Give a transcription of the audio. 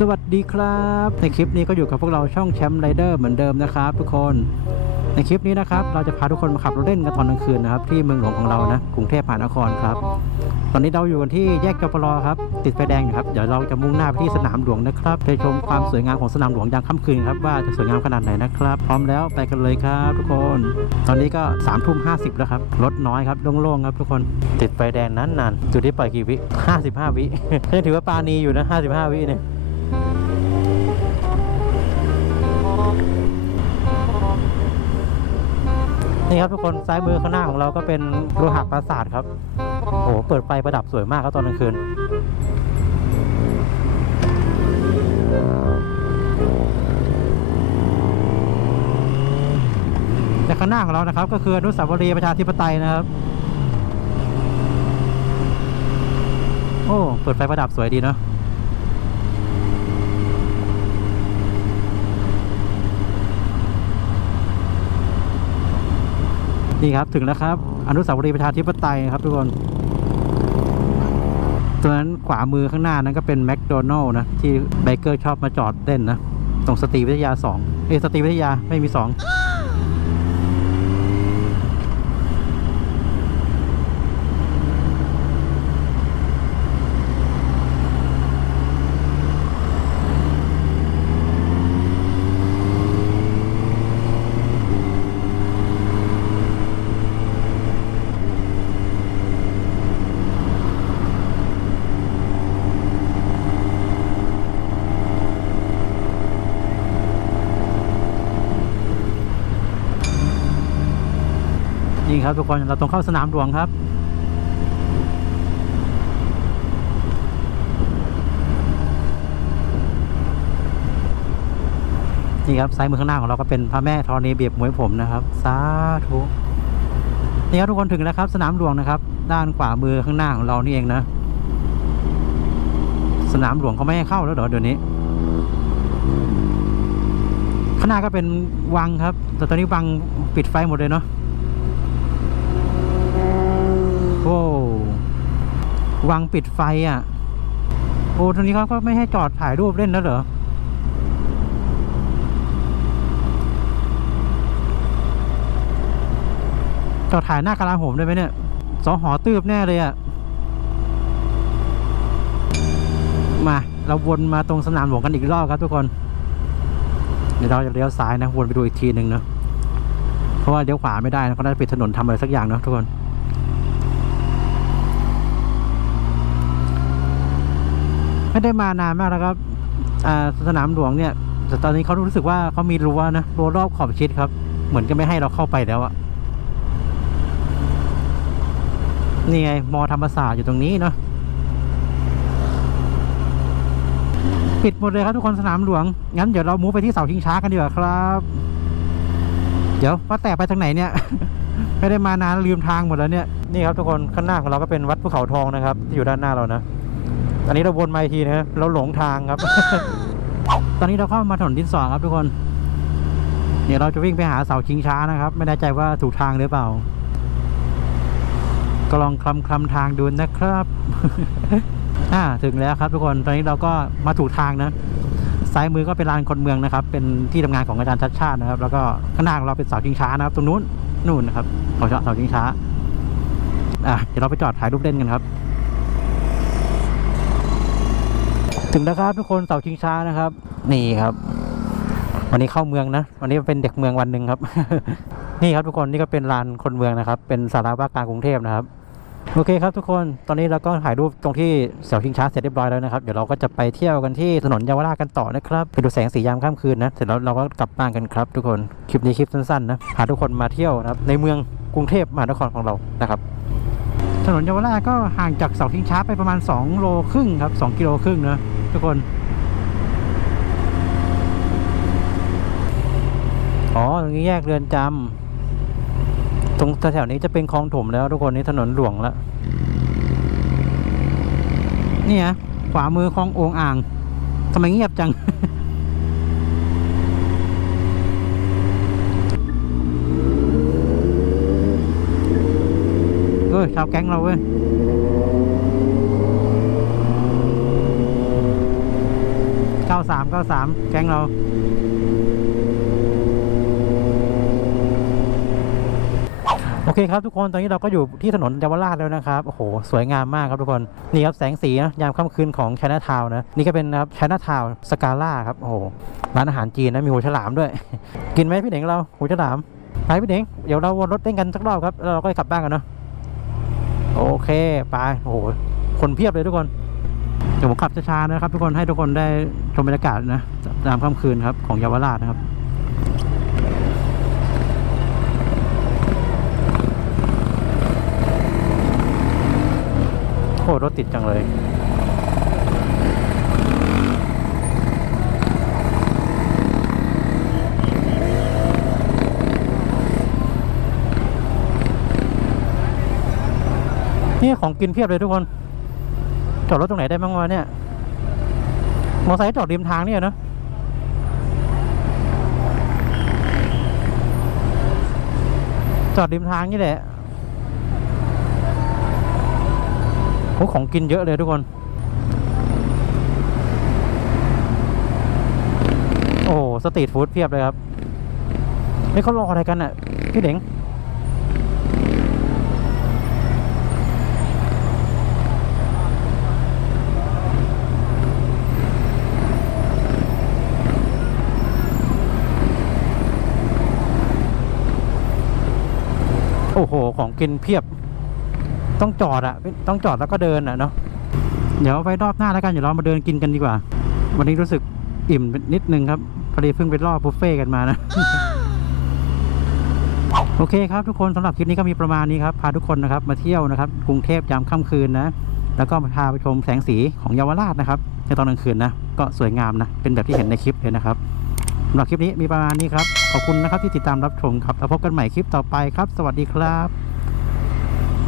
สวัสดีครับ ในคลิปนี้ก็อยู่กับพวกเราช่องแชมป์ไรเดอร์เหมือนเดิมนะครับ ทุกคนในคลิปนี้นะครับเราจะพาทุกคนมาขับรถเล่นกันตอนกลางคืนนะครับที่เมืองหลวงของเรานะกรุงเทพมหานครครับ ตอนนี้เราอยู่กันที่แยกจปรครับติดไฟแดงครับเดี๋ยวเราจะมุ่งหน้าไปที่สนามหลวงนะครับไปชมความสวยงามของสนามหลวงยามค่ำคืนครับว่าจะสวยงามขนาดไหนนะครับ พร้อมแล้วไปกันเลยครับ ทุกคน ตอนนี้ก็3ามทุ่มห้แล้วครับรถน้อยครับโล่งๆครับทุกคนติดไฟแดงนั้นนานจุดที่ปล่อยกี่วิ55 วิยังถือว่าปานีอยู่นะ55 วิเนี่ย นี่ครับทุกคนซ้ายมือข้างหน้าของเราก็เป็นโลหะปราสาทครับโอ้โหเปิดไฟประดับสวยมากครับตอนกลางคืนและข้างหน้าของเรานะครับ ก็คืออนุสาวรีย์ประชาธิปไตยนะครับ โอ้ เปิดไฟประดับสวยดีเนาะ นี่ครับถึงแล้วครับ อนุสาวรีย์ประชาธิปไตยครับทุกคนตัวนั้นขวามือข้างหน้านั้นก็เป็นแมคโดนัลล์นะ ที่ไบเกอร์ชอบมาจอดเล่นนะ ตรงสตรีวิทยาสองเอสตรีวิทยาไม่มีสอง ครับทุกคนเราต้องเข้าสนามหลวงครับนี่ครับซ้ายมือข้างหน้าของเราก็เป็นพระแม่ธรณีเบียบมวยผมนะครับสาธุนี่ครับทุกคนถึงแล้วครับ สนามหลวงนะครับ ด้านขวามือข้างหน้าของเรานี่เองนะ สนามหลวงเขาไม่ให้เข้าแล้วเหรอเดี๋ยวนี้ข้างหน้าก็เป็นวังครับ แต่ตอนนี้วังปิดไฟหมดเลยเนาะ โอ้ วังปิดไฟอะ โอ้ตรงนี้เขาก็ไม่ให้จอดถ่ายรูปเล่นแล้วเหรอ จอดถ่ายหน้ากลาโหมได้ไหมเนี่ย สอหอตืบแน่เลยอะ มา เราวนมาตรงสนามหลวงกันอีกรอบครับทุกคน เดี๋ยวเราจะเลี้ยวซ้ายนะ วนไปดูอีกทีหนึ่งเนาะ เพราะว่าเลี้ยวขวาไม่ได้นะเขาน่าจะปิดถนนทำอะไรสักอย่างเนาะทุกคน ไม่ได้มานานมากแล้วครับสนามหลวงเนี่ย แต่ตอนนี้เขารู้สึกว่าเขามีรั้วนะรั้วรอบขอบชิดครับ เหมือนจะไม่ให้เราเข้าไปแล้วอะนี่ไงมอธรรมศาสตร์อยู่ตรงนี้เนาะปิดหมดเลยครับทุกคนสนามหลวง งั้นเดี๋ยวเรามูฟไปที่เสาชิงช้ากันดีกว่าครับ เดี๋ยวว่าแต่ไปทางไหนเนี่ย ไม่ได้มานานลืมทางหมดแล้วเนี่ย นี่ครับทุกคนข้างหน้าของเราก็เป็นวัดภูเขาทองนะครับ ที่อยู่ด้านหน้าเรานะ ตอนนี้เราวนมาอีกทีนะครับเราหลงทางครับ ตอนนี้เราเข้ามาถนนดินสอครับทุกคนเดี๋ยวเราจะวิ่งไปหาเสาชิงช้านะครับ ไม่แน่ใจว่าถูกทางหรือเปล่า ก็ลองคลำคลำทางดูนะครับอ่าถึงแล้วครับทุกคน ตอนนี้เราก็มาถูกทางนะซ้ายมือก็เป็นลานคนเมืองนะครับ เป็นที่ทำงานของอาจารย์ชัดชาตินะครับ แล้วก็ข้างหน้าเราเป็นเสาชิงช้านะครับ ตรงนู้นนู่นนะครับของเสาชิงช้า อะเดี๋ยวเราไปจอดถ่ายรูปเล่นกันครับ ถึงแล้วครับทุกคนเสาชิงช้านะครับ นี่ครับ วันนี้เข้าเมืองนะ วันนี้เป็นเด็กเมืองวันหนึ่งครับ นี่ครับทุกคนนี่ก็เป็นลานคนเมืองนะครับ เป็นสาราว่าการกรุงเทพนะครับโอเคครับทุกคนตอนนี้เราก็ถ่ายรูปตรงที่เสาชิงช้าเสร็จเรียบร้อยแล้วนะครับเดี๋ยวเราก็จะไปเที่ยวกันที่ถนนเยาวราชกันต่อนะครับไปดูแสงสียามค่ำคืนนะเสร็จแล้วเราก็กลับบ้านกันครับ ทุกคนคลิปนี้คลิปสั้นๆนะพาทุกคนมาเที่ยวนะครับในเมืองกรุงเทพมหานครของเรานะครับ ถนนเยาวราชก็ห่างจากเสาชิงช้าไปประมาณ 2 โลครึ่งครับ 2 กิโลครึ่งนะทุกคน อ๋อ ตรงนี้แยกเรือนจำตรงแถวนี้จะเป็นคลองถมแล้วทุกคนนี่ถนนหลวงแล้วนี่ฮะขวามือคลองโองอ่างทำไมเงียบจัง เอ้ยชาวแก๊งเราเว้ย93 93แก๊งเราโอเคครับทุกคนตอนนี้เราก็อยู่ที่ถนนเยาวราชแล้วนะครับโอ้โหสวยงามมากครับทุกคนนี่ครับแสงสีนะยามค่ำคืนของ China Town นะนี่ก็เป็นนะครับ China Town สกาล่าครับโอ้โหร้านอาหารจีนนะมีหูฉลามด้วย กินไหมพี่เด็งเราหูฉลามไปพี่เด็งเดี๋ยวเราวนรถเล่นกันสักรอบครับเราก็กลับบ้านกันเนาะ โอเคไปโอ้โหคนเพียบเลยทุกคนเดี๋ยวผมขับช้าๆนะครับ ทุกคนให้ทุกคนได้ชมบรรยากาศนะตามค่ำคืนครับ ของเยาวราชนะครับโอ้รถติดจังเลย นี่ ของกินเพียบเลยทุกคน จอดรถตรงไหนได้บ้างวะเนี่ย มอเตอร์ไซค์จอดริมทางเนี่ยเนะจอดริมทางนี่แหละโอ้ของกินเยอะเลยทุกคน โอ้ สตรีทฟู้ดเพียบเลยครับเฮ้ยเขารออะไรกันอะ พี่เด็ง ของกินเพียบ ต้องจอดอะต้องจอดแล้วก็เดินอะเนาะเดี๋ยวไปรอบหน้าแล้วกันเดี๋ยวเรามาเดินกินกันดีกว่า วันนี้รู้สึกอิ่มนิดนึงครับพอดีเพิ่งไปรอบบุฟเฟ่กันมานะโอเคครับทุกคนสำหรับคลิปนี้ก็มีประมาณนี้ครับพาทุกคนนะครับมาเที่ยวนะครับ กรุงเทพยามค่ำคืนนะ แล้วก็พาไปชมแสงสีของเยาวราชนะครับในตอนกลางคืนนะก็สวยงามนะเป็นแบบที่เห็นในคลิปเลยนะครับสำหรับคลิปนี้มีประมาณนี้ครับ ขอบคุณนะครับที่ติดตามรับชมครับ แล้วพบกันใหม่คลิปต่อไปครับ สวัสดีครับ